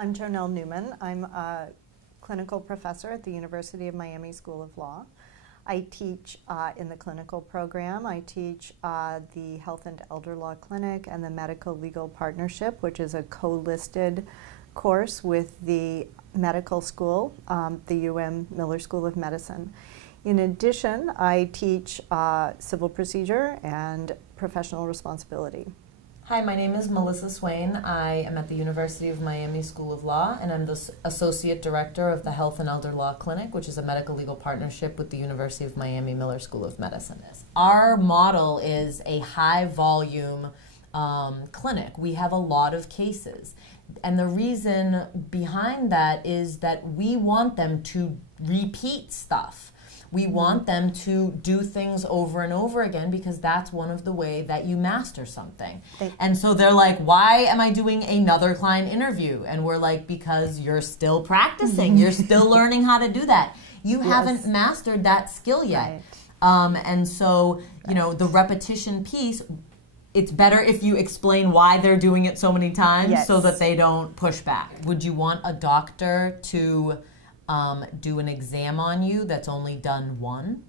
I'm Jonelle Newman. I'm a clinical professor at the University of Miami School of Law. I teach in the clinical program. I teach the Health and Elder Law Clinic and the Medical Legal Partnership, which is a co-listed course with the medical school, the Miller School of Medicine. In addition, I teach civil procedure and professional responsibility. Hi, my name is Melissa Swain. I am at the University of Miami School of Law, and I'm the Associate Director of the Health and Elder Law Clinic, which is a medical legal partnership with the University of Miami Miller School of Medicine. Our model is a high-volume clinic. We have a lot of cases. And the reason behind that is that we want them to repeat stuff. We want them to do things over and over again because that's one of the ways that you master something. And so they're like, why am I doing another client interview? And we're like, because you're still practicing. You're still learning how to do that. You haven't mastered that skill yet. Right. And so, you know, the repetition piece, it's better if you explain why they're doing it so many times so that they don't push back. Would you want a doctor to do an exam on you that's only done one?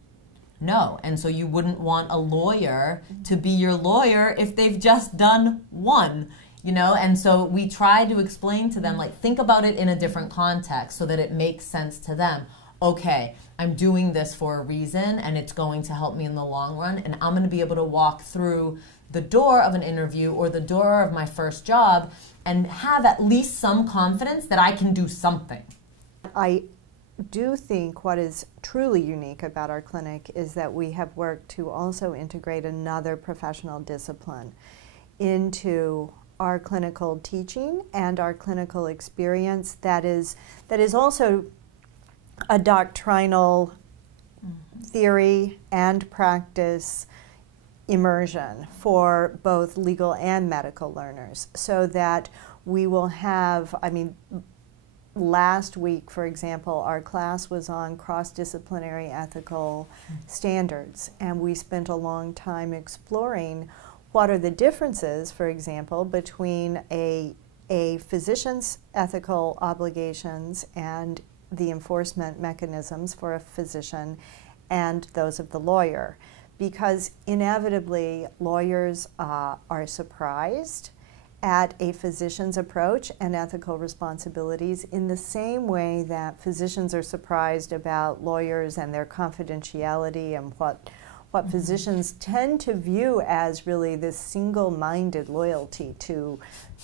No. And so you wouldn't want a lawyer to be your lawyer if they've just done one, you know? And so we try to explain to them, like, think about it in a different context so that it makes sense to them. Okay, I'm doing this for a reason and it's going to help me in the long run, and I'm going to be able to walk through the door of an interview or the door of my first job and have at least some confidence that I can do something. I do think what is truly unique about our clinic is that we have worked to also integrate another professional discipline into our clinical teaching and our clinical experience that is also a doctrinal theory and practice immersion for both legal and medical learners, so that we will have, I mean, last week, for example, our class was on cross-disciplinary ethical standards, and we spent a long time exploring what are the differences, for example, between a physician's ethical obligations and the enforcement mechanisms for a physician and those of the lawyer. Because inevitably, lawyers are surprised at a physician's approach and ethical responsibilities in the same way that physicians are surprised about lawyers and their confidentiality and what physicians tend to view as really this single-minded loyalty to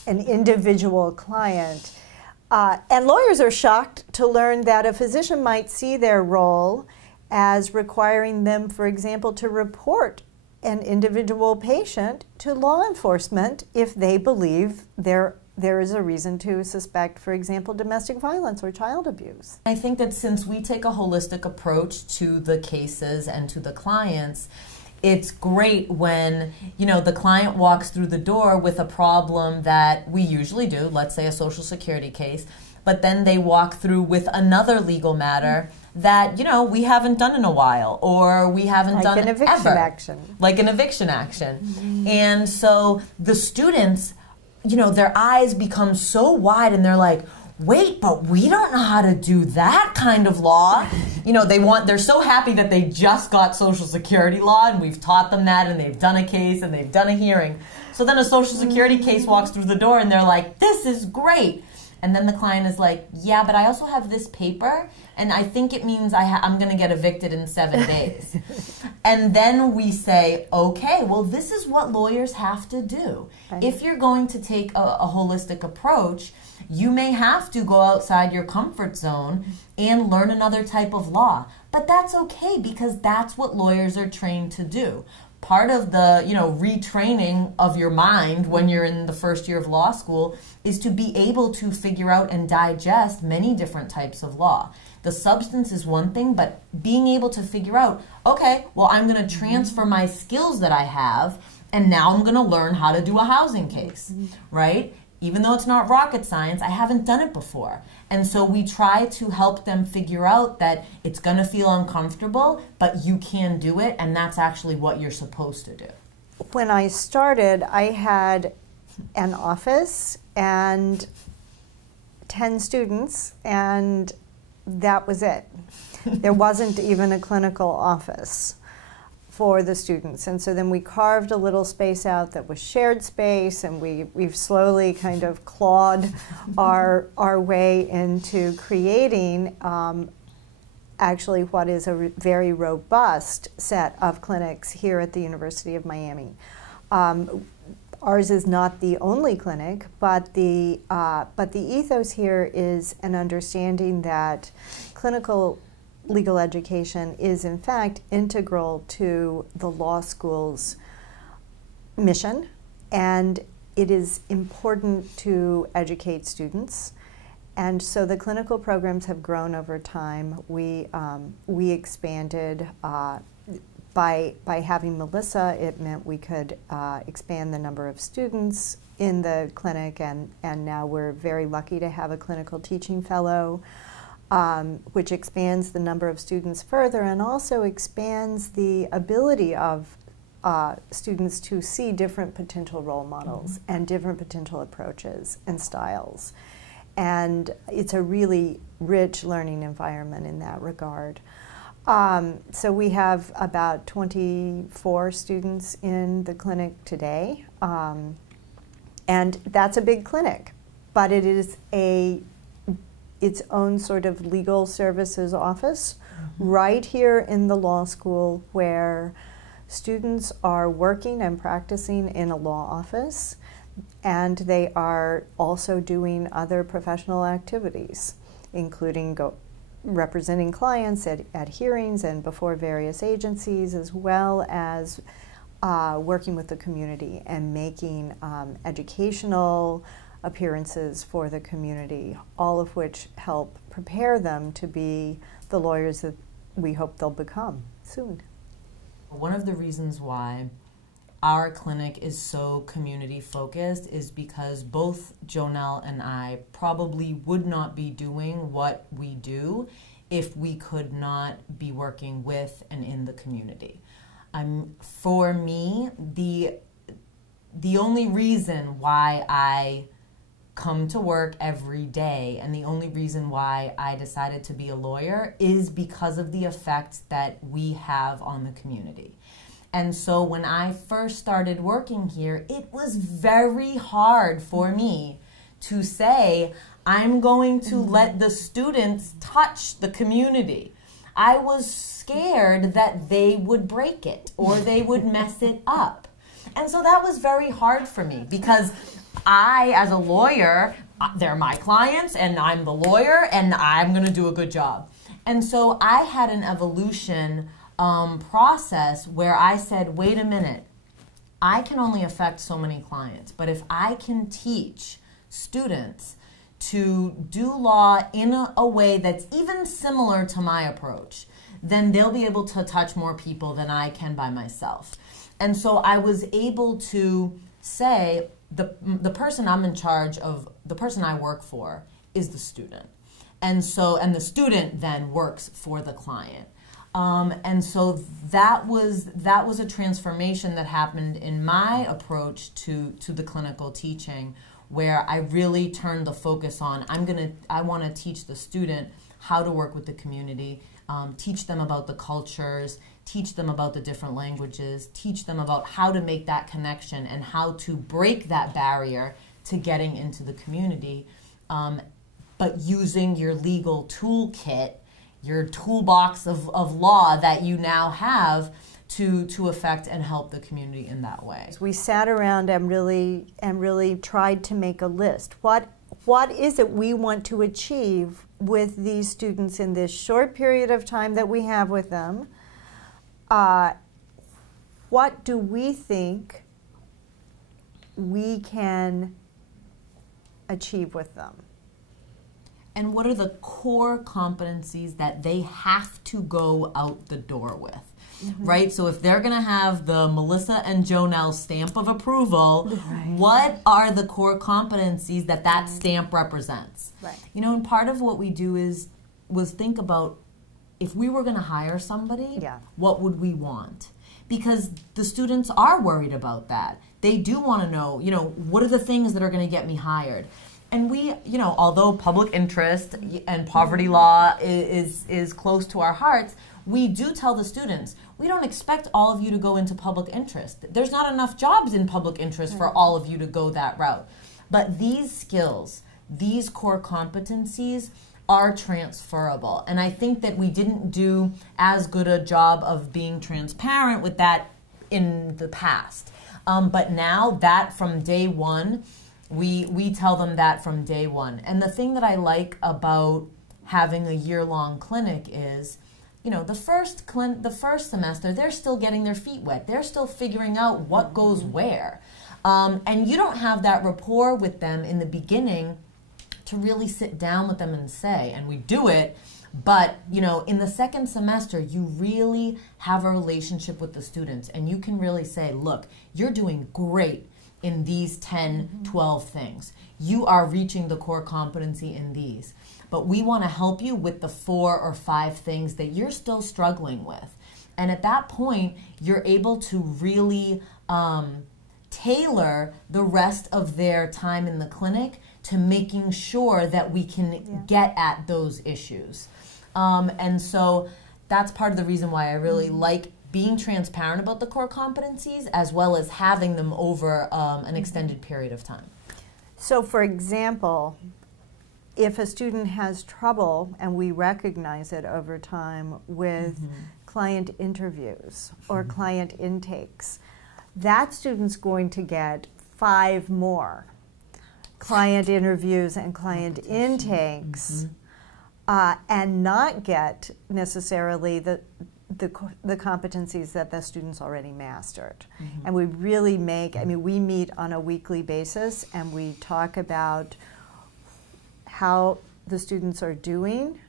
an individual client. And lawyers are shocked to learn that a physician might see their role as requiring them, for example, to report an individual patient to law enforcement if they believe there is a reason to suspect, for example, domestic violence or child abuse. I think that since we take a holistic approach to the cases and to the clients, it's great when, you know, the client walks through the door with a problem that we usually do, let's say a Social Security case, but then they walk through with another legal matter that, you know, we haven't done in a while, or we haven't done ever. Like an eviction action. Like an eviction action. And so the students, you know, their eyes become so wide and they're like, wait, but we don't know how to do that kind of law. You know, they're so happy that they just got Social Security law and we've taught them that and they've done a case and they've done a hearing. So then a Social Security case walks through the door and they're like, this is great. And then the client is like, yeah, but I also have this paper, and I think it means I'm going to get evicted in 7 days. And then we say, okay, well, this is what lawyers have to do. Right. If you're going to take a holistic approach, you may have to go outside your comfort zone and learn another type of law. But that's okay, because that's what lawyers are trained to do. Part of the, you know, retraining of your mind when you're in the first year of law school is to be able to figure out and digest many different types of law. The substance is one thing, but being able to figure out, okay, well, I'm going to transfer my skills that I have, and now I'm going to learn how to do a housing case, right? Even though it's not rocket science, I haven't done it before. And so we try to help them figure out that it's going to feel uncomfortable, but you can do it, and that's actually what you're supposed to do. When I started, I had an office and 10 students, and that was it. There wasn't even a clinical office for the students. And so then we carved a little space out that was shared space, and we've slowly kind of clawed our way into creating actually what is a very robust set of clinics here at the University of Miami. Ours is not the only clinic, but the ethos here is an understanding that clinical legal education is in fact integral to the law school's mission, and it is important to educate students. And so the clinical programs have grown over time. We expanded by having Melissa. It meant we could expand the number of students in the clinic, and now we're very lucky to have a clinical teaching fellow, which expands the number of students further and also expands the ability of students to see different potential role models and different potential approaches and styles. And it's a really rich learning environment in that regard. So we have about 24 students in the clinic today, and that's a big clinic, but it is its own sort of legal services office right here in the law school, where students are working and practicing in a law office, and they are also doing other professional activities, including representing clients at hearings and before various agencies, as well as working with the community and making educational appearances for the community, all of which help prepare them to be the lawyers that we hope they'll become soon. One of the reasons why our clinic is so community focused is because both Jonelle and I probably would not be doing what we do if we could not be working with and in the community. For me, the only reason why I come to work every day and the only reason why I decided to be a lawyer is because of the effect that we have on the community. And so when I first started working here, it was very hard for me to say, I'm going to let the students touch the community. I was scared that they would break it or they would mess it up. And so that was very hard for me because I, as a lawyer, they're my clients and I'm the lawyer and I'm going to do a good job. And so I had an evolution process where I said, wait a minute, I can only affect so many clients, but if I can teach students to do law in a way that's even similar to my approach, then they'll be able to touch more people than I can by myself. And so I was able to say, the person I'm in charge of, the person I work for is the student. And the student then works for the client. And so that was a transformation that happened in my approach to the clinical teaching, where I really turned the focus on, I want to teach the student how to work with the community, teach them about the cultures, teach them about the different languages, teach them about how to make that connection and how to break that barrier to getting into the community, but using your legal toolkit, your toolbox of law that you now have to affect and help the community in that way. We sat around and really tried to make a list. What is it we want to achieve with these students in this short period of time that we have with them? What do we think we can achieve with them? And what are the core competencies that they have to go out the door with? Right? So if they're going to have the Melissa and Jonelle stamp of approval, what are the core competencies that stamp represents? Right. You know, and part of what we do was think about, if we were going to hire somebody, what would we want? Because the students are worried about that. They do want to know, you know, what are the things that are going to get me hired? And we, you know, although public interest and poverty law is close to our hearts, we do tell the students, we don't expect all of you to go into public interest. There's not enough jobs in public interest for all of you to go that route. But these skills, these core competencies are transferable. And I think that we didn't do as good a job of being transparent with that in the past. But now that from day one, we tell them that from day one. And the thing that I like about having a year-long clinic is, you know, the first semester, they're still getting their feet wet. They're still figuring out what goes where. And you don't have that rapport with them in the beginning to really sit down with them and say, and we do it, but, you know, in the second semester, you really have a relationship with the students, and you can really say, look, you're doing great in these 10, 12 things. You are reaching the core competency in these. But we want to help you with the 4 or 5 things that you're still struggling with. And at that point, you're able to really tailor the rest of their time in the clinic to making sure that we can get at those issues. And so that's part of the reason why I really like being transparent about the core competencies as well as having them over an extended period of time. So for example, if a student has trouble, and we recognize it over time with client interviews or client intakes, that student's going to get 5 more client interviews and client intakes and not get necessarily the competencies that the students already mastered. And we really make, I mean, we meet on a weekly basis and we talk about how the students are doing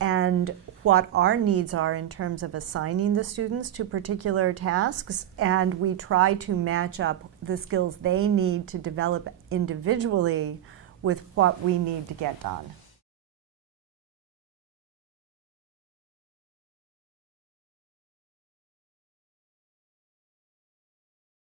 and what our needs are in terms of assigning the students to particular tasks, and we try to match up the skills they need to develop individually with what we need to get done.